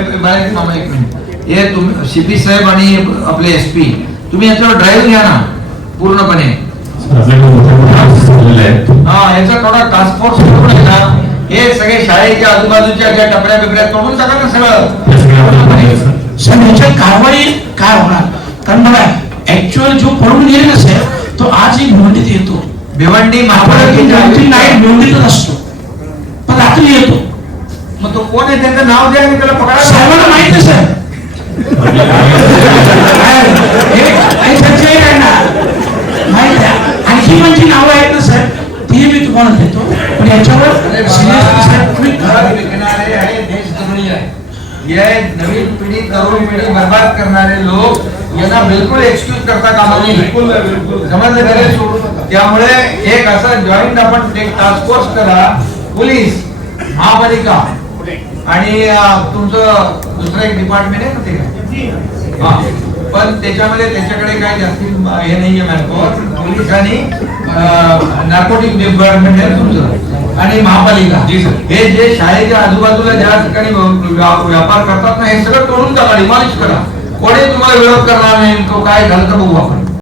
एक मिनिट, हे तुम्ही सीपी साहेब आणि आपले एसपी तुम्ही याच्यावर ड्राईव्ह घ्या ना पूर्णपणे. हा, याचा थोडा टास्क फोर्स करून आहे ना, हे सगळे शाळेच्या आजूबाजूच्या ज्या टपऱ्या बिपऱ्या तोडून टाका ना सगळं. सर याच्यात कारवाई काय होणार? कारण बघा ऍक्च्युअल जो पळून गेले नसेल तो आज एक नोंदीत येतो, भिवंडी नाही नोंदीतच असतो, पण रात्री येतो. मग तो कोण आहे त्याचं नाव द्या आणि त्याला पकडा. सर्वांना माहित आहे सर, माहित आहे. आणखी म्हणजे नावं आहेत ना सर, ती मी तुम्हाला देतो, पण याच्यावर नवीन पिढी तरुण पिढी बर्बाद करणारे लोक यांना बिलकुल एक्सक्यूज करता कामा नये, समजलं? त्यामुळे एक असं जॉईंट आपण एक टास्क फोर्स करा, पोलीस, महापालिका आणि तुमचं दुसरं एक डिपार्टमेंट आहे ना ते, हा, पण त्याच्यामध्ये त्याच्याकडे काय जास्त हे नाहीये मॅनपॉवर. पोलीस आणि नार्कोटिक डिपार्टमेंट आहे तुमचं आणि महापालिका. हे जे शाळेच्या आजूबाजूला ज्या ठिकाणी व्यापार करतात ना, हे सगळं तोडून टाका, डिमॉलिश करा. कोणी तुम्हाला विरोध करणार नाही. तो काय झालं तर बघू आपण.